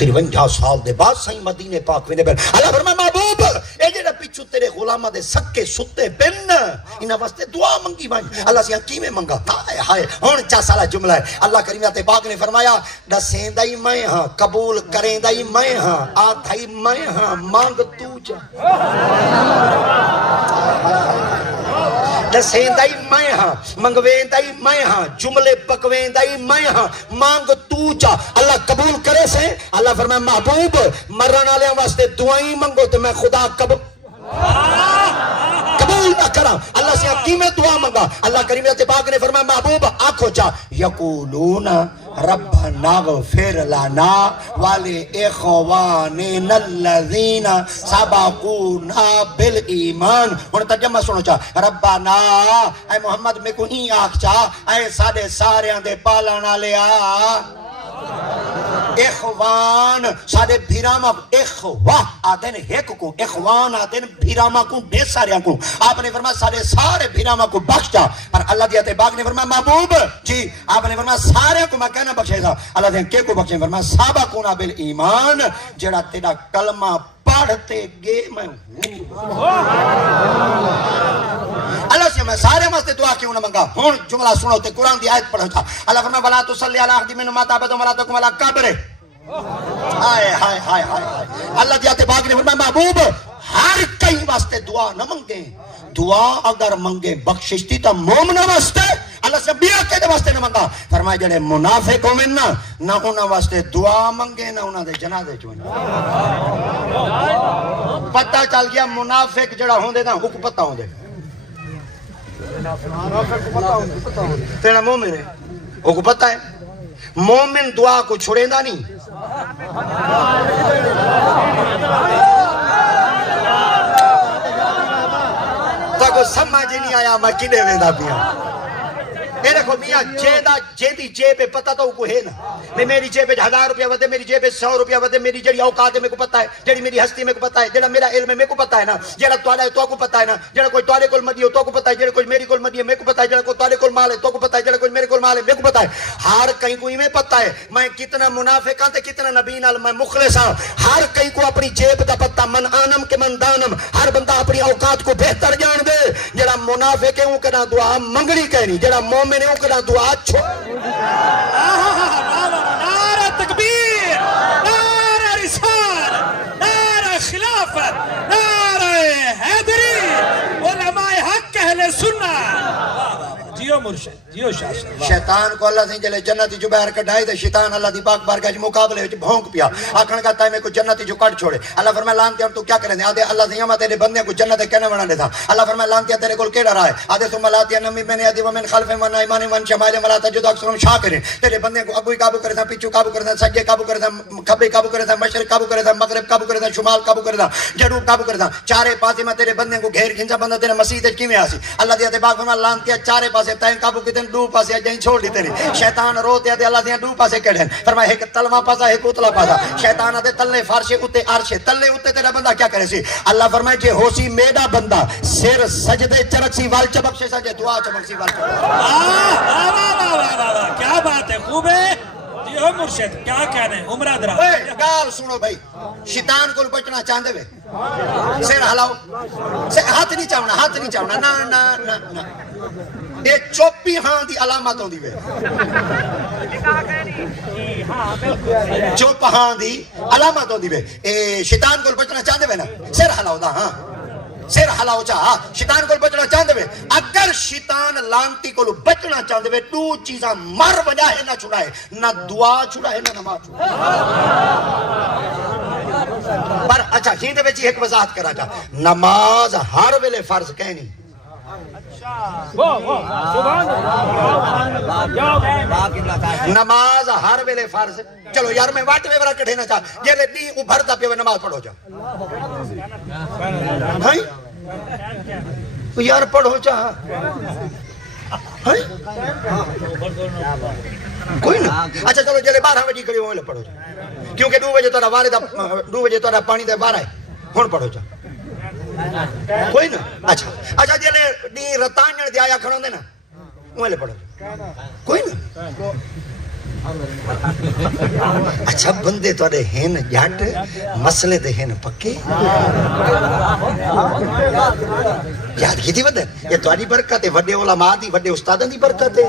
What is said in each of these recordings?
53 سال دے بعد صحیح مدینے پاک ویندے پن اللہ فرمایا محبوب اے جڑا پیچھے تیرے غلاماں دے سکے ستے پن انہاں واسطے دعا منگی وائیں اللہ سے کیویں منگا ہائے ہائے ہن چا سالا جملہ ہے اللہ کریم تے پاک نے فرمایا دسیندا ہی میں ہاں قبول کریندا ہی میں ہاں آدھا ہی میں ہاں مانگ تو جا دسیندا ہی میں ہاں منگویندا ہی میں ہاں جملے پکویندا ہی میں ہاں مانگ تو چا اللہ قبول کرے سے اللہ فرمایا محبوب مرن والے واسطے دعائیں منگو تو میں خدا قبول نہ کرا اللہ سے آپ کی میں دعا منگا اللہ کریم پاک نے فرمایا محبوب آنکھو چا یقولون ربنا اغفر لنا ولإخواننا الذین سبقونا بالایمان ہن ترجمہ سنو چا ربنا اے محمد میں کو ہی آکھ چا اے ساڈے ساریاں دے پالن والیا اخوان سارے بھیراما اخواہ آدھن ایک کو اخوان آدھن بھیراما کو بے سارے کو آپ نے فرمایا سارے بھیراما کو بخش جا پر اللہ دیتے باغ نے فرمایا محبوب جی آپ نے فرمایا سارے کو میں کہنا بخشے گا اللہ دیتے کے کو بخشے فرمایا سابقونا بالایمان جڑا تیرا کلمہ پڑھتے گے میں اللہ سے میں سارے مستے دعا کیوں نہ منگا ہون جملہ سنو تے قرآن دی آیت پڑھو تھا اللہ فرمایا وَلَا تُصَلِّ عَلَىٰ أَحَدٍ مِّنْهُمْ مَاتَ أَبَدًا وَلَا تَقُمْ عَلَىٰ قَبْرِهِ ہائے ہائے ہائے ہائے اللہ دیتے باغ نے فرمایا محبوب ہر کئی واسطے دعا نہ منگیں دعا اگر منگے بخششتی تا مومنہ واسطے اللہ سے بیا کے دے واسطے نہ منگا فرمایا جڑے منافق ہوئے نہ انہاں واسطے دعا منگے نہ انہاں دے جنازے چوئیں پتہ چل گیا منافق جڑا ہوندے نا حکم پتہ ہوندے تیرا مومن ہے وہ کو پتہ ہے مومن دعا کو چھوڑے دا نہیں تو کو سمجھ نہیں آیا میں کنے ویندہ پیا اے دیکھو میاں جیدی جیب پہ پتہ تو کو ہے نا میں میری جیب پہ 1000 روپیہ ودے میری جیب پہ 100 روپیہ ودے میری جڑی اوقات ہے میں کو پتہ ہے جڑی میری ہستی میں کو پتہ ہے جڑا میرا علم ہے میں کو پتہ ہے نا جڑا توڑا ہے تو کو پتہ ہے نا جڑا کوئی توڑے کول مدی ہو تو کو پتہ ہے جڑا کوئی میری کول مدی ہے میں کو پتہ ہے جڑا کوئی توڑے کول مال ہے تو کو پتہ ہے جڑا کوئی میرے کول مال ہے میں کو پتہ ہے ہر کہیں کوئی میں پتہ ہے میں کتنا منافق ہاں تے کتنا نبی نال میں مخلص ہاں ہر کہیں کو اپنی جیب دا پتہ من آنم کے من دانم ہر بندہ اپنی اوقات کو بہتر جان دے جڑا منافق ہے وہ کنا دعا منگنی کہنی جڑا مومن ہے وہ کنا دعا نعرہ تکبیر نعرہ رسالت نعرہ خلافت نعرہ حیدری علماء حق اہل سنت جیو مرشد جیو شاہ شیطان کو اللہ سے جلے جنتی جو باہر کڑھائی دے شیطان اللہ دی پاک بارگاہ مقابلے وچ بھونک پیا آکھن کہتا ہے میں کو جنتی جو کٹ چھوڑے اللہ فرمایا لانتی ہم تو کیا کریں دے آدھے اللہ سے یہاں تیرے بندے کو جنت کہنے بنا دے تھا اللہ فرمایا لانتی تیرے کول کیڑا رہا ہے آدھے ثم لاتی نمی من یدی ومن خلف من ایمان من شمال ولا تجد اکثرهم شاکرین تیرے بندے کو اگوی قابو کرے تھا پیچھے قابو کرے تھا سجے قابو کرے تھا کھبے قابو کرے تھا مشرق قابو کرے تھا مغرب قابو کرے تھا شمال قابو کرے تھا جنوب قابو کرے تھا چارے پاسے میں تیرے بندے کو گھیر کھنچا بندہ تیرے مسجد وچ کیویں آسی اللہ دی تے پاک فرمایا لانتی چارے پاسے تائیں قابو کیتے دو پاسے جائیں چھوڑ دی تیری شیطان روتے دے اللہ دیاں دو پاسے کڑھن فرمایا ایک تلوا پاسا ایک اتلا پاسا شیطان دے تلے فارش اتے عرش تلے اتے تیرا بندہ کیا کرے سی اللہ فرمایا جے ہوسی میرا بندہ سر سجدے چرک سی وال چبک سے سجے دعا چبک سی وال چبک کیا بات ہے خوب ہے جیو مرشد کیا کہنے ہیں عمرہ درہ گال سنو بھائی شیطان کو بچنا چاندے وے سر ہلاؤ ہاتھ نہیں چاہونا نا نا نا نا یہ چوپی ہاں دی علامت ہوں دی وے چوپ ہاں دی علامت ہوں دی وے شیطان کو بچنا چاندے وے نا سر ہلاؤ دا ہاں سر ہلاؤ چاہا شیطان کو بچنا چاندے وے اگر شیطان لانتی کو بچنا چاندے وے دو چیزاں مر وجہ ہے نہ چھڑائے نہ دعا چھڑائے نہ نماز چھڑائے پر اچھا ہیندے وچ ایک وضاحت کرا جا نماز ہر ویلے فرض کہنی نماز ہر ویلے فرض چلو یار میں واٹ ویورا کٹھے نہ چاہ یہ لے ابھرتا پہ نماز پڑھو جا بھائی یار پڑھو چاہ کوئی نا اچھا چلو جلے 12 بجے کری ہوئے لے پڑھو جا کیونکہ 2 بجے تورا والدہ 2 بجے تورا پانی دے 12 ہے ہون پڑھو جا کوئی نا اچھا جلے نی رتانجن دے آیا کھڑوں دے نا وہ لے پڑھو کوئی نا اچھا بندے توڑے ہیں جھٹ مسئلے دے ہیں پکے یاد کی تھی بدن یہ توڑی برکت ہے وڈے علماء دی وڈے استادوں دی برکت ہے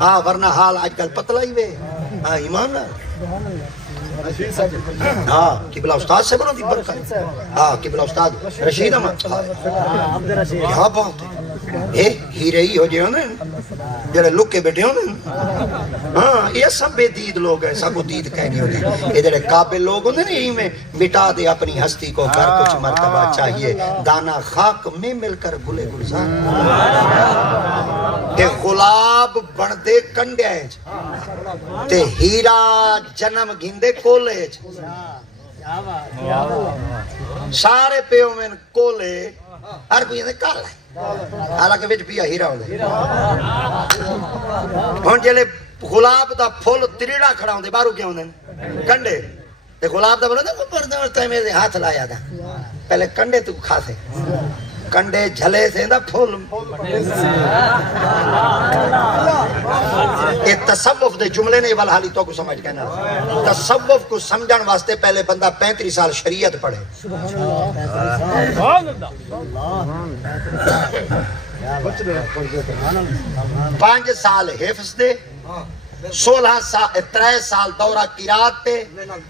ہاں ورنہ حال آج کل پتلا ہی وے ہاں ایمان نہ ہاں قبلہ استاد سے بنو دی برکت ہاں قبلہ استاد رشید احمد یہاں بہت ہے ہیرے ہی ہو جے ہونے جڑے لکے بیٹھے ہونے ہاں یہ سب بے دید لوگ ہیں سب کو دید کہنی ہوتی یہ جڑے قابل لوگ ہونے نہیں میں مٹا دے اپنی ہستی کو کر کچھ مرتبہ چاہیے دانا خاک میں مل کر گلے گلزار کہ غلاب بن دے کنڈے ہیں تے ہیرا جنم گھندے کولے سارے پیو میں کولے ہر کوئی یہ کالا ہے حالانکہ وچ پیا ہیرا ہوندے ہن جلے غلاب دا پھول تریڑا کھڑا ہوندے باہروں کیا ہوندے کنڈے تے غلاب دا بولے نا پردے تے میرے ہاتھ لایا تھا پہلے کنڈے تو کھاسے کنڈے جھلے سے دا پھول یہ تصوف دے جملے نے والحالی تو کو سمجھ کہنا تصوف کو سمجھن واسطے پہلے بندہ 35 سال شریعت پڑھے 5 سال حفظ دے 16 سال دورہ قرات پہ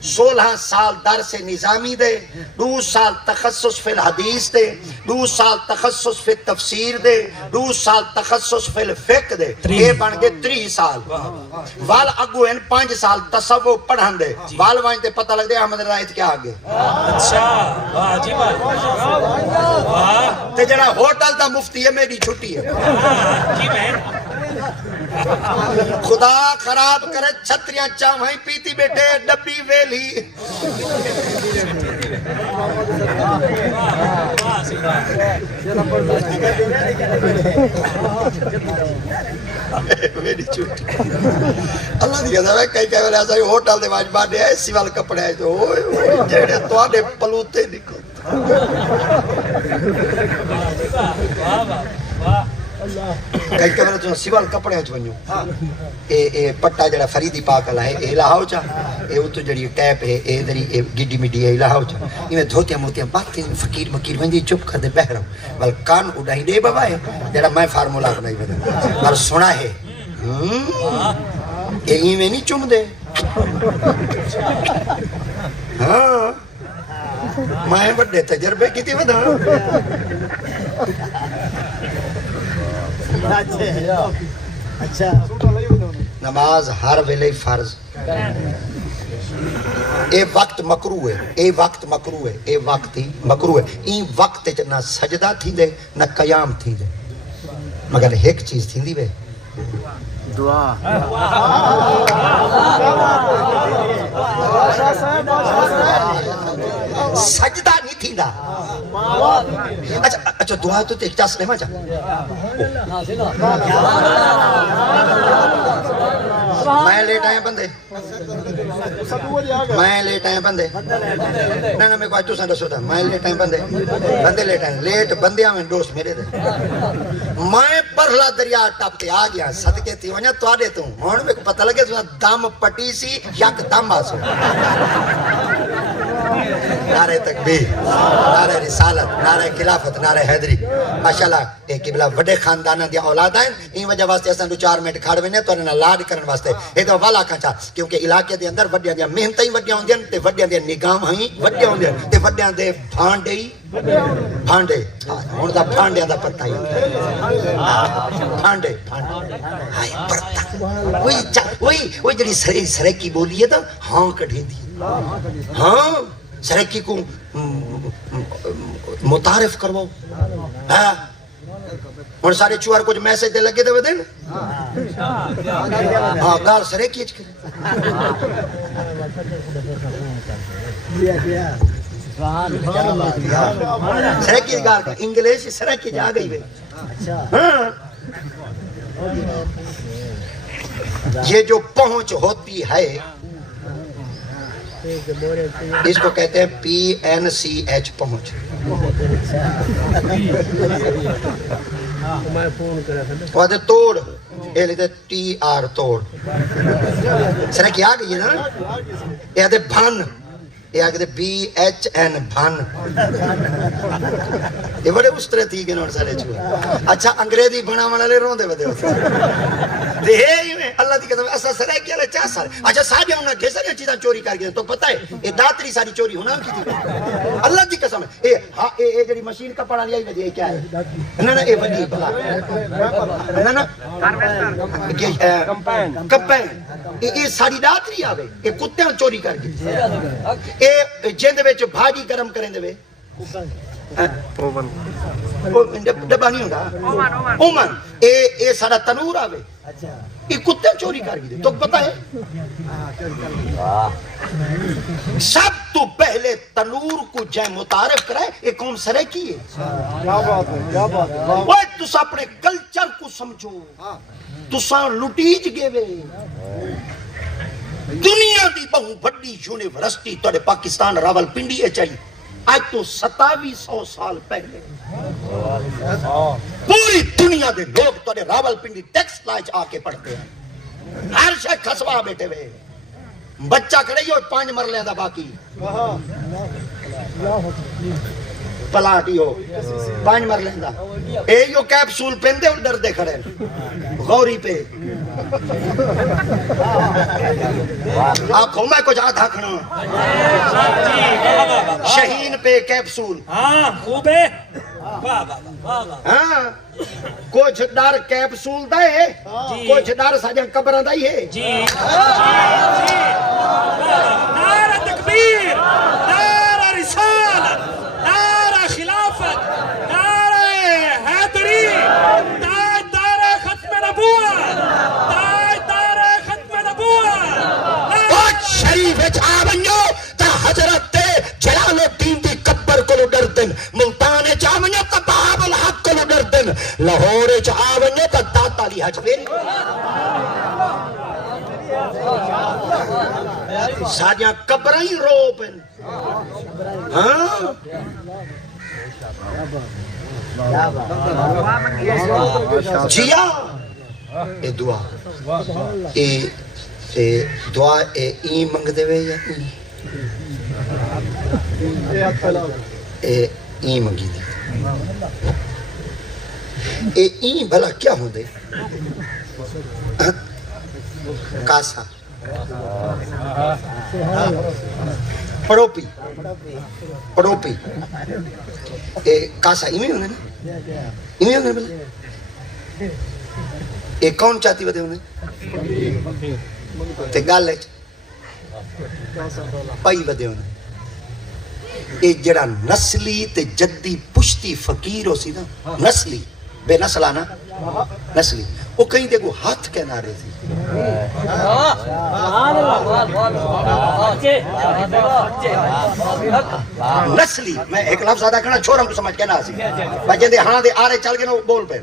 16 سال درس نظامی دے 2 سال تخصص فی الحدیث دے 2 سال تخصص فی التفسیر دے 2 سال تخصص فی الفقہ دے یہ بن گئے 3 سال وال اگو ان 5 سال تصوف پڑھن دے وال وائن تے پتہ لگ دے احمد رائت کیا آگے اچھا واہ جی واہ تے جڑا ہوٹل دا مفتی ہے میری چھٹی ہے جی میں خدا خراب کرے چھتریاں چاہیں پیتی بیٹھے ڈبی ویلی میری چھوٹی اللہ دی قسم ہے کئی کئی ایسا ہوٹل دے واج باڈے ایسی وال کپڑے آئے تو اوئے جڑے تواڈے پلوتے نکل کئی کئی تو سیوال کپڑے وچ ونجو اے پٹا جڑا فریدی پاک والا ہے اے لاہو چا اے تو جڑی ٹیپ ہے اے دری گڈی مڈی ہے لاہو چا ایویں دھوتیاں موتیاں باتیں فقیر مکیر وندی چپ کر دے بہرم ول کان اڈائی دے بابا ہے جڑا میں فارمولا بنائی ودا پر سنا ہے اے ایویں نہیں چم دے ہاں میں بڑے تجربے کیتے ودا اچھا نماز ہر ویلے فرض اے وقت مکروہ ہے اے وقت مکروہ ہے اے وقت ہی مکروہ ہے این وقت چ نہ سجدہ تھی دے نہ قیام تھی دے مگر ایک چیز تھی دی وے دعا سجدہ نہیں تھی دا اچھا دعا تو ایک چاس نہیں مجھا میں لیٹ آئے بندے میں لیٹ آئے بندے نہیں میں کو آج تو سن رسو تھا میں لیٹ آئے بندے بندے لیٹ آئے لیٹ بندیاں میں دوست میرے دے میں پرلا دریا ٹپ کے آ گیا صدقے تھی ونیا تو آدے تو ہون میں کو پتہ لگے تو دم پٹی سی یک دم آسو نعرہ تکبیر نعرہ رسالت نعرہ خلافت نعرہ حیدری ماشاءاللہ ایک قبلہ وڈے خاندانہ دیا اولاد آئیں این وجہ واسطے اساں 2-4 منٹ کھڑ وینے تو انہاں لاڈ کرن واسطے اے تو والا کھچا کیونکہ علاقے دے اندر وڈیاں دی محنتاں ہی وڈیاں ہوندیاں تے وڈیاں دی نگاہاں ہی وڈیاں ہوندیاں تے وڈیاں دے بھانڈے ہی بھانڈے ہن دا بھانڈیاں دا پتہ ہی بھانڈے ہائے پرتا وہی جڑی سرکی بولی ہے تو ہاں کڈھیندی ہاں سرکی کو متعارف کرواؤ ہاں ہن سارے چوہر کچھ میسج دے لگے دے ودے ہاں گال سرکی اچ کرے سرکی گال انگلش سرکی جا گئی وے ہاں یہ جو پہنچ ہوتی ہے اس کو کہتے ہیں PNCH پہنچ وہاں توڑ یہ لیتے ٹی آر توڑ سنے کیا گئی ہے نا یہ آتے بھن یہ آگے بی ایچ این بھن یہ بڑے اس طرح تھی کہ نوڑ سارے چھوئے اچھا انگریزی بنا منا لے رون دے بدے ہوتے دے میں اللہ دی قسم ایسا سرائے کیا لے 4 سال اچھا ساڑھے انہوں نے ڈھے ساری چیزاں چوری کر گئے تو پتہ ہے یہ داتری ساری چوری ہونا کی تھی اللہ دی قسم ہے یہ جڑی مشین کا پڑھا لیا یہ کیا ہے نا نا یہ بڑی بلا نا نا کمپین یہ ساری داتری آوے یہ کتے ہیں چوری کر گئے اے جیندے وچ بھاجی گرم کریں دے وے اوون ڈبا نہیں ہوندا اومن اے سارا تنور آوے یہ کتے چوری کر گئے تو پتہ ہے سب تو پہلے تنور کو جے متعارف کرائے یہ قوم سرے کی ہے کیا بات ہے کیا بات ہے وہ تسا اپنے کلچر کو سمجھو تسا لٹیج گئے وے دنیا دی بہو بڑی یونیورسٹی توڑے پاکستان راول پنڈی چاہیے آج تو 2700 سال پہلے پوری دنیا دے لوگ توڑے راول پنڈی ٹیکس لائج آ کے پڑھتے ہیں ہر شے کھسوا بیٹھے ہوئے بچہ کھڑے ہی 5 مرلے دا باقی پلاٹی ہو 5 مرلے دا اے یو کیپسول پہندے اور ڈر دے کھڑے غوری پہ آنکھوں میں کچھ آدھا کھڑا شہین پہ کیپسول ہاں خوب ہے ہاں کچھ ڈر کیپسول دا ہے کچھ ڈر ساجاں قبرہ دا ہی ہے جی نعرہ تکبیر نعرہ رسالت نعرہ خلافت نعرہ حیدری تاجدار ختم نبوت تاجدار ختم نبوت پاک شریف چاونیو تا حضرت جلال الدین دی قبر کو ڈردن ملتان چاونیو تا باب الحق کو ڈردن لاہور چاونیو تا داتا لی حج پھر ساجاں قبرہ ہی رو پن ہاں جیا اے دعا اے دعا اے این منگ دے وے یا اے این منگی دے اے این بھلا کیا ہوں دے کاسا پڑوپی پڑوپی اے کاسا ایمی ہونے نا ایمی ہونے بھلا اے کون چاہتی بدے ہونے تے گالے پائی بدے ہونے اے جڑا نسلی تے جدی پشتی فقیر ہو سی نا نسلی بے نسل آنا نسلی وہ کہیں دیکھو ہاتھ کہنا رہے تھی نسلی میں ایک لفظ آدھا کرنا چھوڑا ہم کو سمجھ کہنا سی بچے دے ہاں دے آرے چل گئے نا بول پہ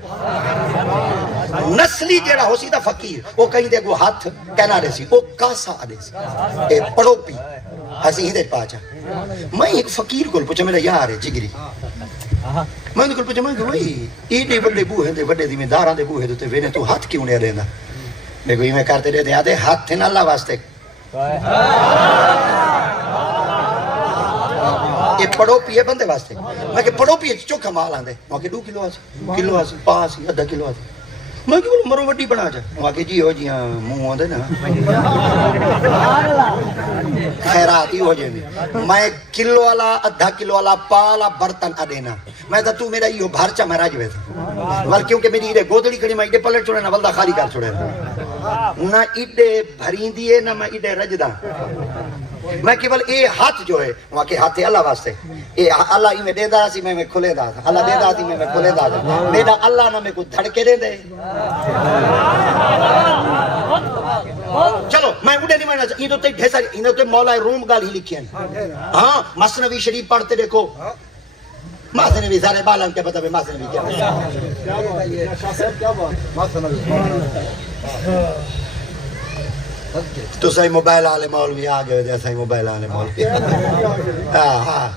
نسلی جیڑا ہو سی دا فقیر وہ کہیں دیکھو ہاتھ کہنا رہے سی وہ کاسا آدھے سی اے پڑوپی ہسی ہی دے پاچا میں ایک فقیر کو پوچھا میرا یار ہے جگری میں نے کل پوچھا میں کہ وہی ایڈے بڑے بوہے دے بڑے دی میں داراں دے بوہے دے وینے تو ہاتھ کیوں نہیں رہندا میں کوئی میں کرتے رہتے آدھے ہاتھ تھے نا اللہ واسطے یہ پڑو پیے بندے واسطے میں کہ پڑو پیے چوکھا مال آندے وہاں کے 2 کلو آسی 5 آدھا کلو آسی میں کہ بولو مرو وڈی بنا جا وہاں کے جی ہو جی ہاں منہ آندے نا خیرات ہی ہو جائے میں کلو والا آدھا کلو والا پالا برتن اڈینا میں تو تو میرا یہ بھارچا مہراج ہوئے تھا ول کیونکہ میری ایڈے گودڑی کھڑی میں ایڈے پلٹ چھوڑے نا ولدہ خالی کر چھوڑے نہ ایڈے بھرین دیئے نہ میں ایڈے رجدہ میں کیول اے ہاتھ جو ہے وہاں کے ہاتھ اللہ واسطے اے اللہ ہی میں دے دا سی میں کھلے دا اللہ دے دا سی میں کھلے دا میرا اللہ نہ میں کو دھڑکے دے دے چلو میں اڑے نہیں ماننا چاہتا یہ تو ڈھیر ساری انہوں تو مولا روم گال ہی لکھی ہیں ہاں مثنوی شریف پڑھتے دیکھو مثنوی سارے بالا کیا پتا مثنوی کیا تو صحیح موبائل آلے مولوی آگئے ہو جائے صحیح موبائل آلے مولوی ہاں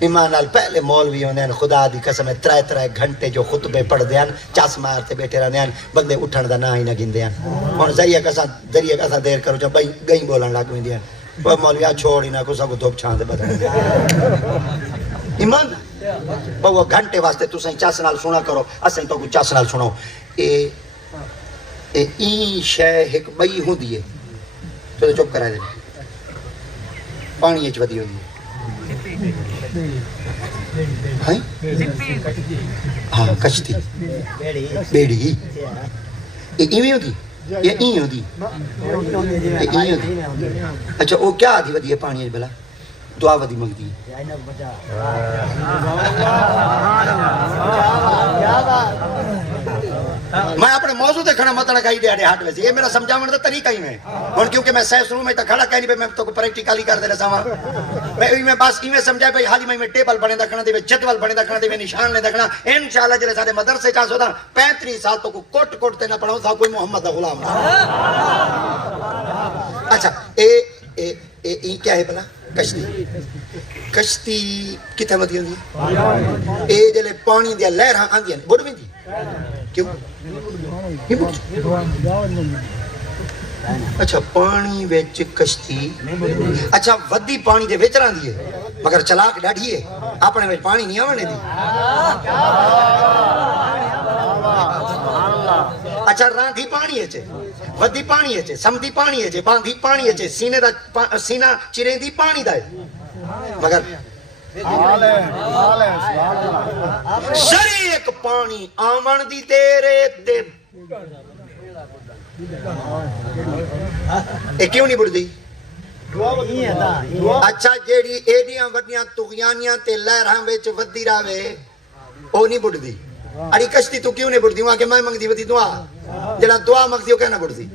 ایمان نال پہلے مولوی ہوندے ہیں خدا دی قسم ہے 3 گھنٹے جو خطبے پڑھ دے ہیں چس مارتے بیٹھے رہندے ہیں بندے اٹھن دا نا ہی نہ گندے ہیں ہن ذریعہ کسا دیر کرو جب گئی بولن لگ ویندی ہیں وہ مولوی چھوڑ ہی نہ کو سب دھوپ چھان دے بدل ایمان بہو گھنٹے واسطے تسیں چس نال سنا کرو اسیں تو کوئی چس نال سنو این شے ایک بئی ہوندی ہے تو چپ کرا دے پانی وچ ودی ہوندی ہاں کشتی بیڑی ایویں ہوتی یا این ہوتی اچھا وہ کیا آدھی ودی ہے پانی بلا دعا ودی منگتی ہے میں اپنے موضوع تے کھڑا مت لگائی دے ہٹ ویسے یہ میرا سمجھاون دا طریقہ ہی میں اور کیونکہ میں سائنس روم میں تا کھڑا کہیں نہیں میں تو پریکٹیکلی کر دے رہا میں بس ایویں سمجھا بھائی حالی میں ٹیبل بنے دکھنا دے جدول بنے دکھنا دے نشان نے دکھنا انشاءاللہ جڑے سارے مدرسے چا سودا 35 سال تو کوٹ تے نہ پڑھاؤں تھا کوئی محمد دا غلام نہ اچھا اے کیا ہے بلا کشتی کتنے ودی ہوندی اے جلے پانی دیا لہراں آندیاں بڑھ ویندی کیوں اچھا پانی وچ کشتی اچھا ودی پانی دے وچ رہندی ہے مگر چلاک ڈاڈھی ہے اپنے وچ پانی نہیں آونے دی اچھا راندھی پانی ہے ودی پانی ہے سمدھی پانی ہے باندھی پانی ہے سینے دا سینہ چریندی پانی دا ہے مگر سری ایک پانی آمن دی تیرے تے اے کیوں نہیں بڑھ دی اچھا جیڑی ایڈیاں وڈیاں تغیانیاں تے لہراں وچ ودی راوے او نہیں بڑھ دی اری کشتی تو کیوں نہیں بڑھ دی وہاں کہ میں منگ دی ودی دعا جڑا دعا منگ دی وہ کہنا بڑھ دی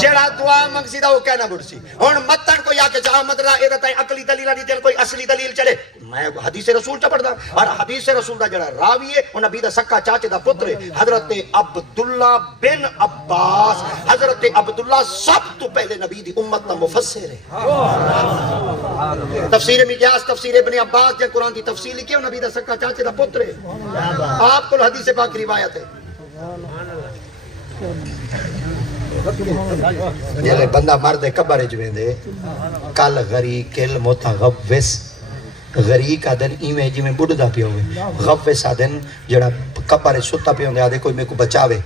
جڑا دعا منگسی دا وہ کہنا بڑھ سی ہن متن کوئی آکے چاہ مدرہ اے دا عقلی دلیل دی تے کوئی اصلی دلیل چلے میں حدیث رسول چا پڑھدا اور حدیث رسول دا جڑا راوی ہے او نبی دا سکا چاچے دا پتر ہے حضرت عبداللہ بن عباس حضرت عبداللہ سب تو پہلے نبی دی امت دا مفسر ہے تفسیر مجاز تفسیر ابن عباس جے قرآن دی تفسیر لکھی ہے نبی دا سکا چاچے دا پتر ہے آپ کو حدیث پاک روایت ہے جلے بندہ مرد قبر جویں دے کل غری کل متغوث غری کا دن ایویں جویں بڑھدا پیا ہوئے غوث دن جڑا قبر ستا پیا ہوندے آدے کوئی میں کو بچاوے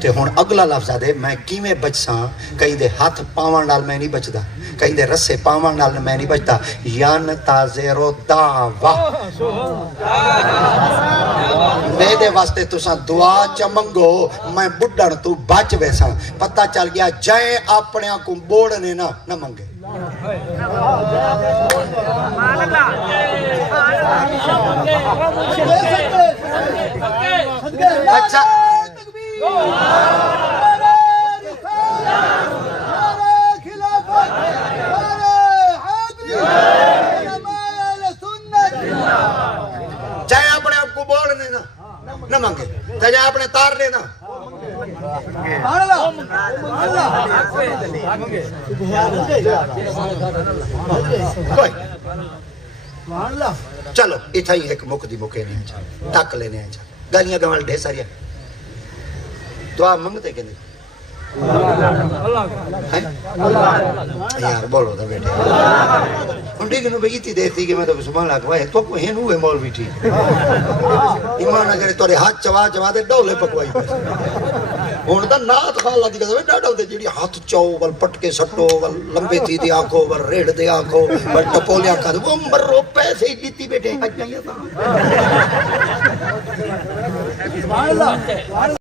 تے ہن اگلا لفظ آدے میں کیویں بچساں کہیں دے ہاتھ پاون نال میں نہیں بچدا کہیں دے رسے پاون نال میں نہیں بچدا یان تازیرو دعوا میرے واسطے تساں دعا چ منگو میں بڈھن تو بچ ویساں پتہ چل گیا جائے اپنے کو بوڑنے نہ منگے اچھا چاہے اپنے آپ کو بول لینا نہ مانگے چاہے اپنے تار لینا کوئی چلو اتھا ہی ایک مک دی مکے نہیں آجا ٹک لینے آجا گالیاں گوال ڈھے ساریا دعا منگتے کہ نہیں یار بولو دا بیٹے انڈی کنو بھئی تی دیکھتی کہ میں تو سبحان اللہ کہا ہے تو کو ہین ہوئے مولوی تھی ایمان اگر توڑے ہاتھ چوا دے ڈولے پکوائی پہ ہون دا نات خواہ اللہ دی کہتا ہے ڈاڑا دے جیڑی ہاتھ چاو ول پٹکے سٹو ول لمبے تھی دے آنکھو ول ریڑ دے آنکھو ول ٹپولے آنکھا دے وہ مرو پیسے ہی دیتی بیٹے اج نہیں ہے